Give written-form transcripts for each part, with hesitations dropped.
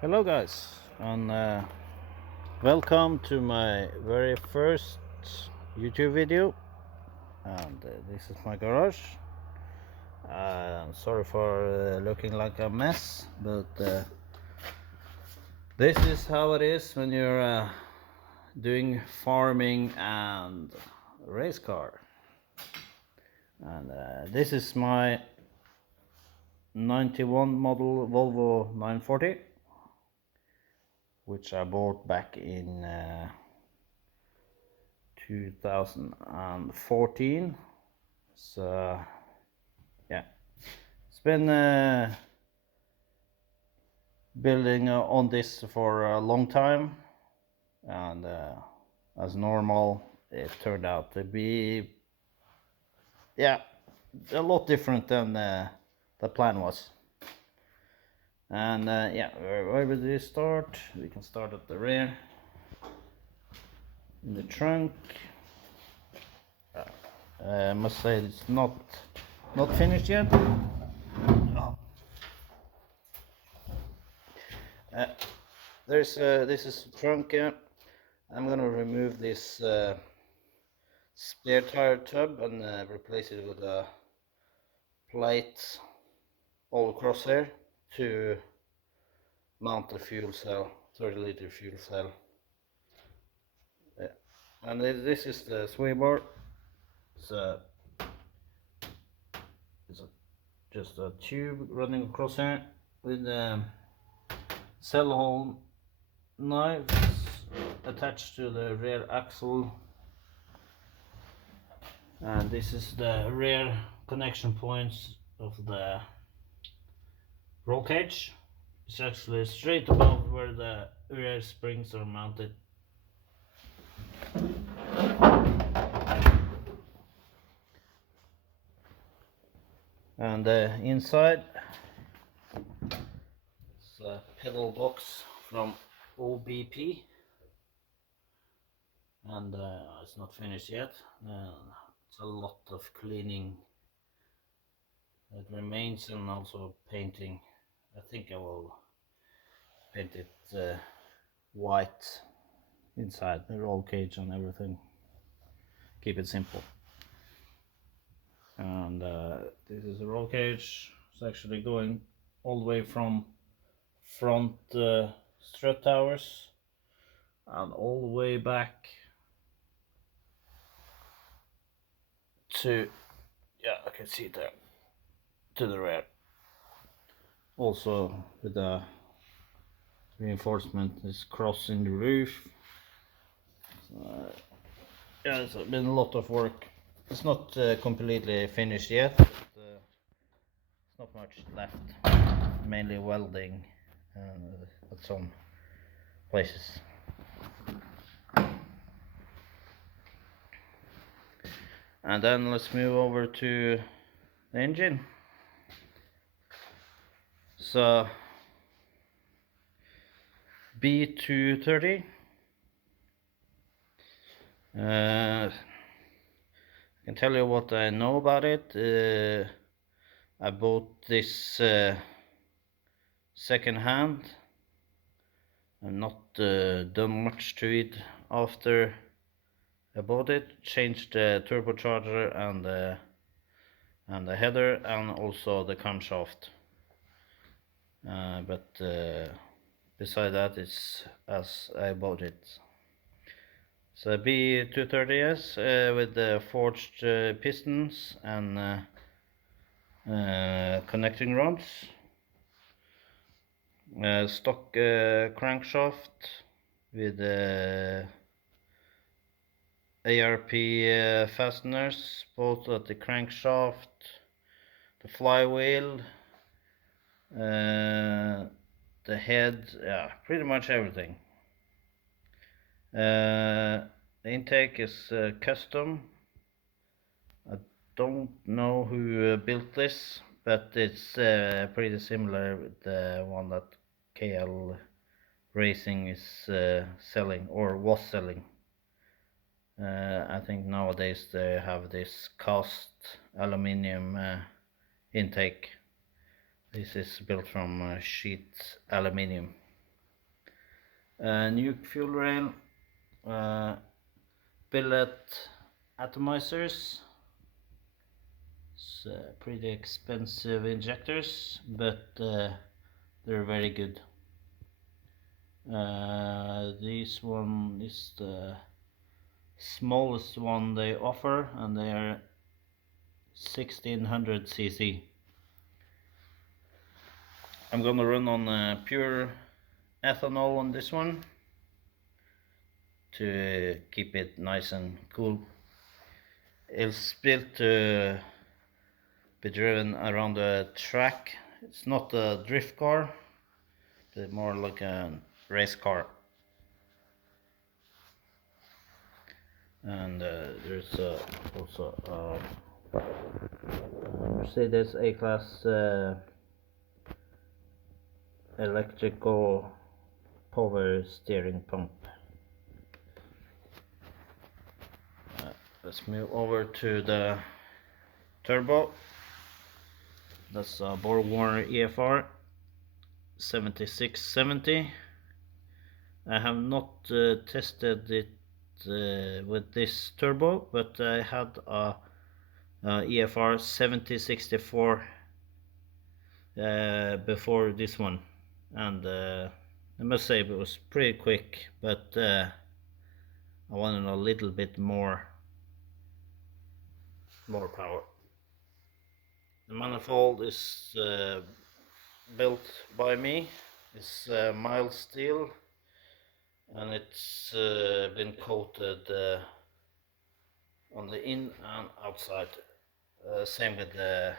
Hello guys, and welcome to my very first YouTube video. And this is my garage. I'm sorry for looking like a mess, but this is how it is when you're doing farming and race car. And this is my 91 model Volvo 940, which I bought back in 2014. So yeah, it's been building on this for a long time, and as normal it turned out to be a lot different than the plan was. And where would we start? We can start at the rear, in the trunk. I must say it's not finished yet. This is trunk. I'm gonna remove this spare tire tub and replace it with a plate all across here to mount the fuel cell, 30-liter fuel cell. And this is the sway bar. So it's just a tube running across here with cell hole knives attached to the rear axle. And this is the rear connection points of the roll cage. It's actually straight above where the rear springs are mounted. And inside it's a pedal box from OBP, and it's not finished yet. It's a lot of cleaning that remains, and also painting. I think I will paint it white inside the roll cage and everything. Keep it simple. And this is a roll cage. It's actually going all the way from front strut towers and all the way back to, I can see it there, to the rear. Also with the reinforcement is crossing the roof. So, it's been a lot of work. It's not completely finished yet, but it's not much left. Mainly welding at some places. And then let's move over to the engine. So B230. I can tell you what I know about it. I bought this second hand. I've not done much to it after I bought it. Changed the turbocharger and the header, and also the camshaft. But beside that, it's as I bought it. So B230S with the forged pistons and connecting rods. Stock crankshaft with ARP fasteners, both at the crankshaft, the flywheel, the head, pretty much everything. The intake is custom. I don't know who built this, but it's pretty similar with the one that KL Racing is selling, or was selling. I think nowadays they have this cast aluminium intake. This is built from sheet aluminium. New fuel rail, uh, billet atomizers. It's pretty expensive injectors, but they're very good. This one is the smallest one they offer, and they are 1600 cc. I'm gonna run on pure ethanol on this one to keep it nice and cool. It's built to be driven around the track. It's not a drift car, but more like a race car. And there's also a Mercedes A-Class electrical power steering pump. Let's move over to the turbo. That's a Borg-Warner EFR 7670. I have not tested it with this turbo, but I had a EFR 7064 before this one, and I must say it was pretty quick, but I wanted a little bit more power. The manifold is built by me. It's mild steel, and it's been coated on the in and outside. Same with the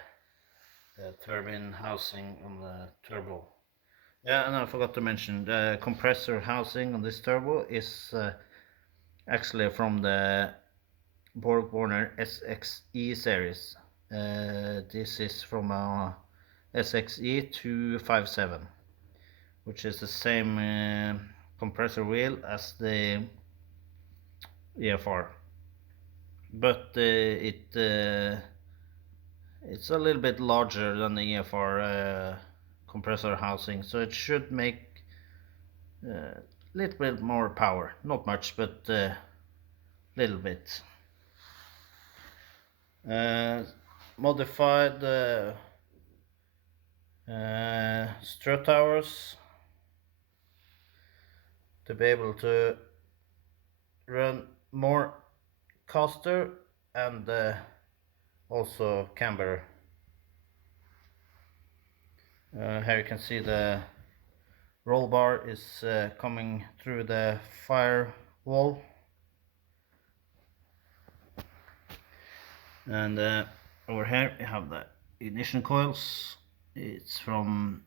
turbine housing on the turbo. Yeah, and I forgot to mention the compressor housing on this turbo is actually from the Borg-Warner SXE series. This is from a SXE 257, which is the same compressor wheel as the EFR, but it's a little bit larger than the EFR compressor housing, so it should make a little bit more power. Not much, but a little bit. Modified strut towers to be able to run more caster and also camber. Here you can see the roll bar is coming through the firewall, and over here we have the ignition coils. It's from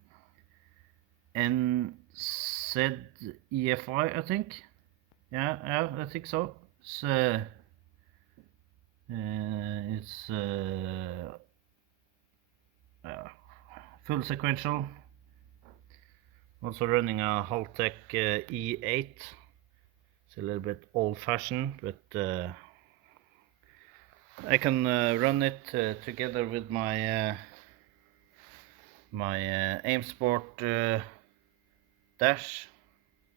NZEFI, I think. Yeah, I think so. It's full sequential. Also running a Haltech E8. It's a little bit old-fashioned, but I can run it together with my Aim Sport dash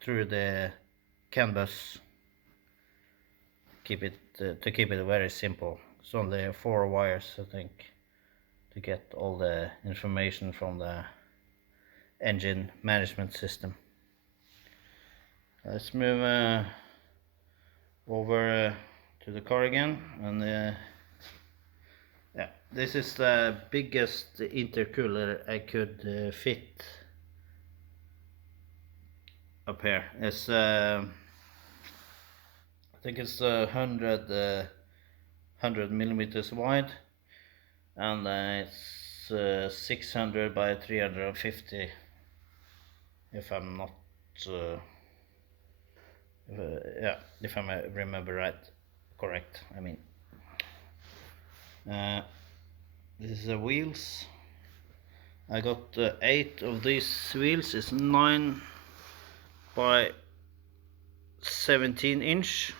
through the CAN bus. Keep it to keep it very simple. It's only 4 wires, I think, to get all the information from the engine management system. Let's move over to the car again, and yeah, this is the biggest intercooler I could fit up here. It's I think it's 100 millimeters wide, and it's 600 by 350, if I'm not yeah, if I remember correct. I mean, this is the wheels. I got 8 of these wheels. It's 9 by 17 inch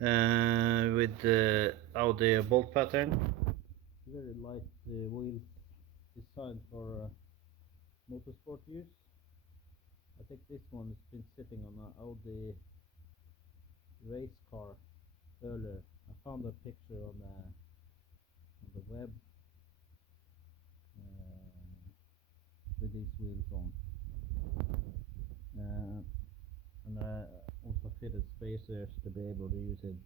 with the Audi bolt pattern. Very light wheel, designed for motorsport use. I think this one has been sitting on an Audi race car earlier. I found a picture on the web with these wheels on. And I also fitted spacers to be able to use it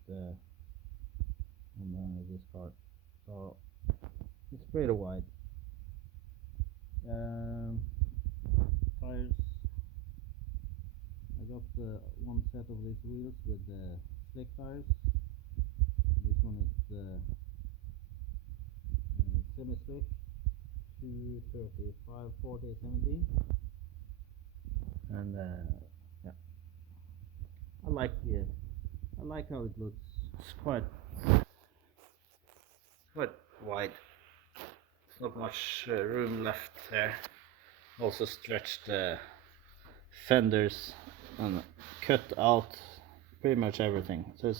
on this car. So it's pretty wide. Tires. I got one set of these wheels with slick tires. This one is semi-slick, 235, 40, 17. And yeah, I like how it looks. It's quite wide. There's not much room left there. Also stretched the fenders and cut out pretty much everything. So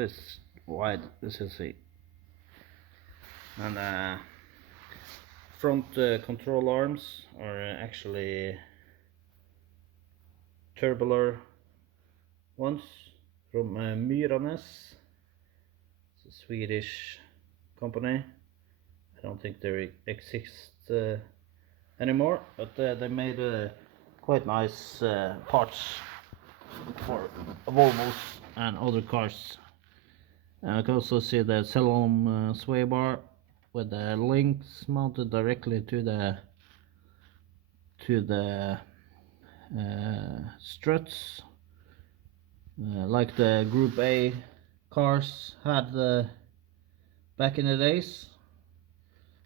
it's wide, as you see. And front control arms are actually tubular ones from Myranes. It's a Swedish company. I don't think they exist anymore, but they made quite nice parts for Volvos and other cars. I can also see the Salon sway bar with the links mounted directly to the struts, like the Gr.A cars had back in the days.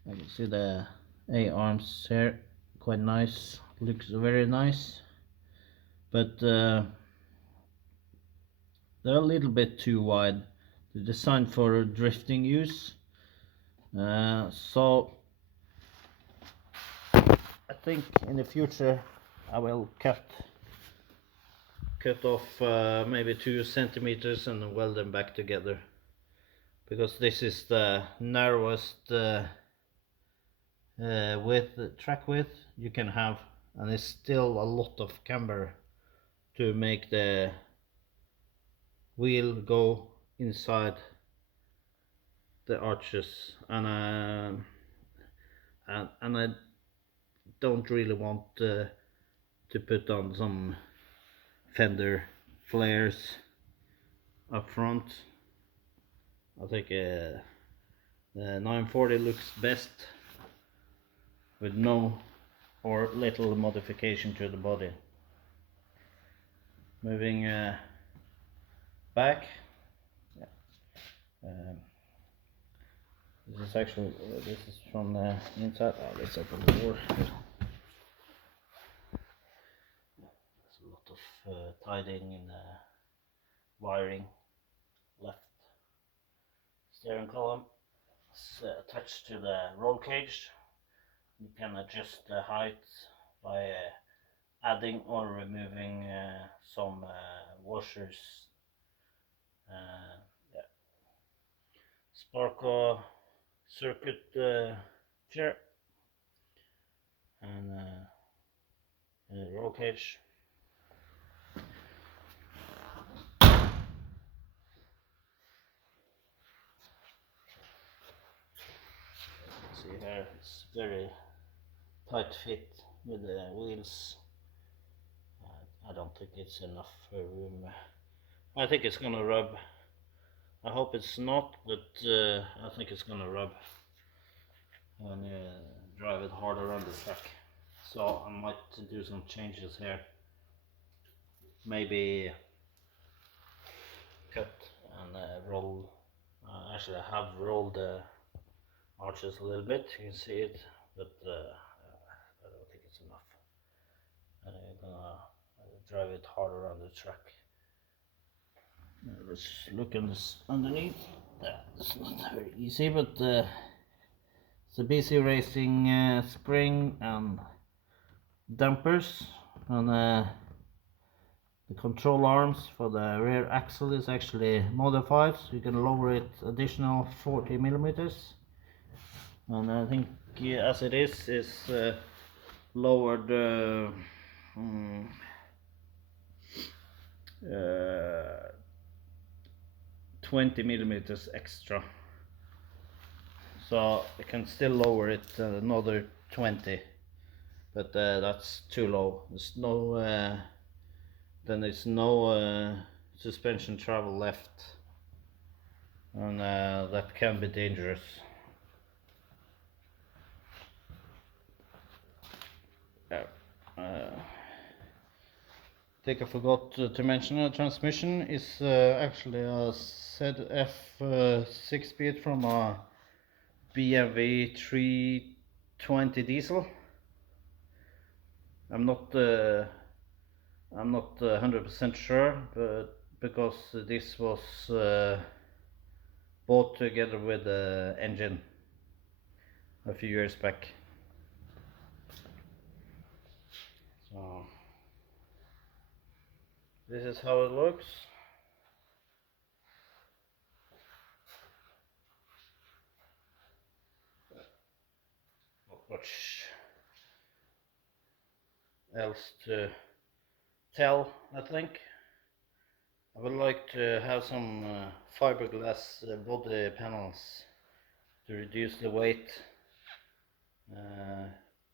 I can see the A arms here, quite nice, looks very nice, but they're a little bit too wide. They're designed for drifting use, so I think in the future I will cut off maybe 2 centimeters and weld them back together, because this is the narrowest track width you can have, and it's still a lot of camber to make the wheel go inside the arches, and I don't really want to put on some fender flares up front. I think the 940 looks best with no or little modification to the body. Moving back, this is actually this is from the inside. Oh, let's open the door. There's a lot of tidying in the wiring. Left steering column is attached to the roll cage. You can adjust the height by adding or removing some washers. Yeah. Sparko circuit chair and roll cage. See here, it's very tight fit with the wheels. I don't think it's enough room. I think it's gonna rub. I hope it's not, but I think it's gonna rub and drive it harder on the track. So I might do some changes here. Maybe cut and roll. Actually, I have rolled the arches a little bit. You can see it, but I don't think it's enough. And I'm gonna drive it harder on the track. Let's look on this underneath. It's not very easy, but it's a BC Racing spring and dampers, and the control arms for the rear axle is actually modified, so you can lower it additional 40 millimeters. And I think as it is lowered mm, uh, 20 millimeters extra, so I can still lower it another 20, but that's too low. There's no then there's no suspension travel left, and that can be dangerous. I think I forgot to mention the transmission is actually a ZF 6-speed from a BMW 320 diesel. I'm not 100% sure, but because this was bought together with the engine a few years back. So this is how it looks. Not much else to tell, I think. I would like to have some fiberglass body panels to reduce the weight,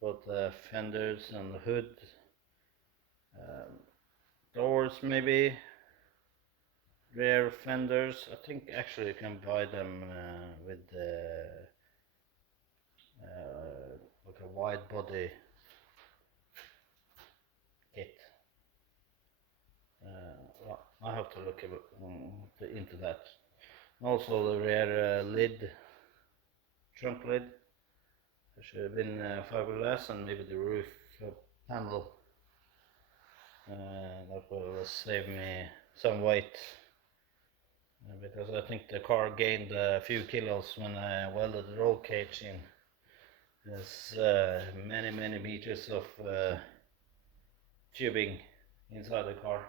both the fenders and the hood, doors maybe, rear fenders. I think actually you can buy them with like a wide body kit. Well, I have to look into that. Also the rear lid, trunk lid, should have been fiberglass, and maybe the roof panel. That will save me some weight, because I think the car gained a few kilos when I welded the roll cage in. There's many meters of tubing inside the car.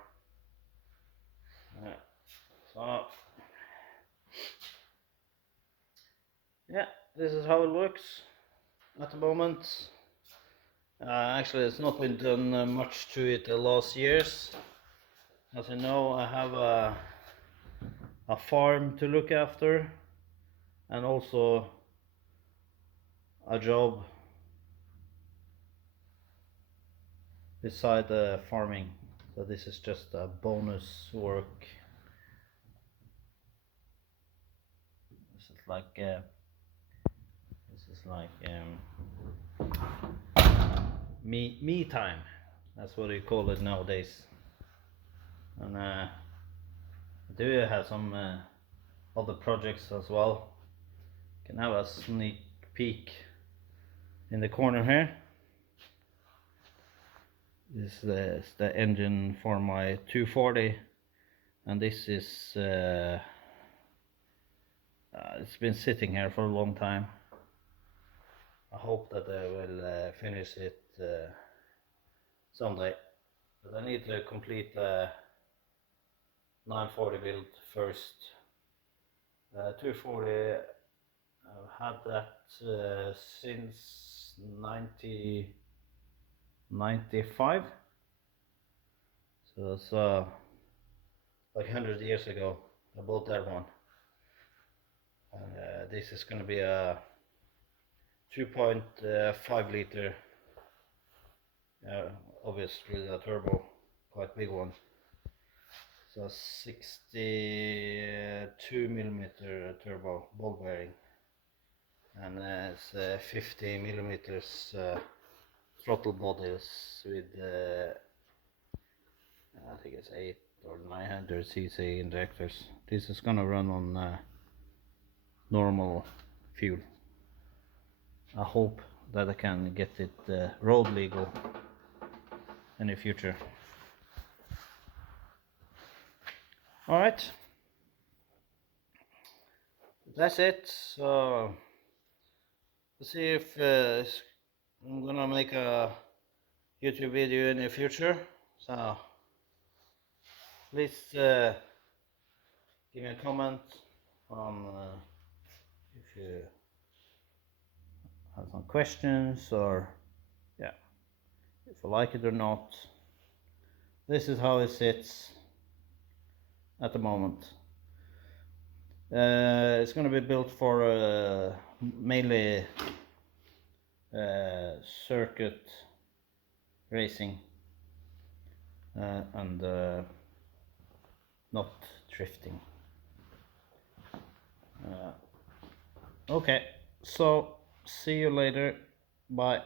So yeah, this is how it looks at the moment. Actually, it's not been done much to it the last years. As you know, I have a farm to look after, and also a job beside the farming. So this is just a bonus work. This is like me time. That's what you call it nowadays. And I do have some other projects as well. Can have a sneak peek in the corner here. This is the engine for my 240, and this is it's been sitting here for a long time. I hope that I will finish it someday, but I need to complete the 940 build first. 240, I've had that since 1995, so that's like 100 years ago I bought that one. And this is going to be a 2.5 liter, obviously a turbo, quite big one. So 62 millimeter turbo ball bearing, and it's 50 millimeters throttle bodies with I think it's 8 or 900 cc injectors. This is gonna run on normal fuel. I hope that I can get it road legal in the future. Alright, that's it. So let's see if I'm gonna make a YouTube video in the future. So please give me a comment on if you have some questions, or yeah. you like it or not, this is how it sits at the moment. It's going to be built for mainly circuit racing and not drifting. Okay, so see you later. Bye.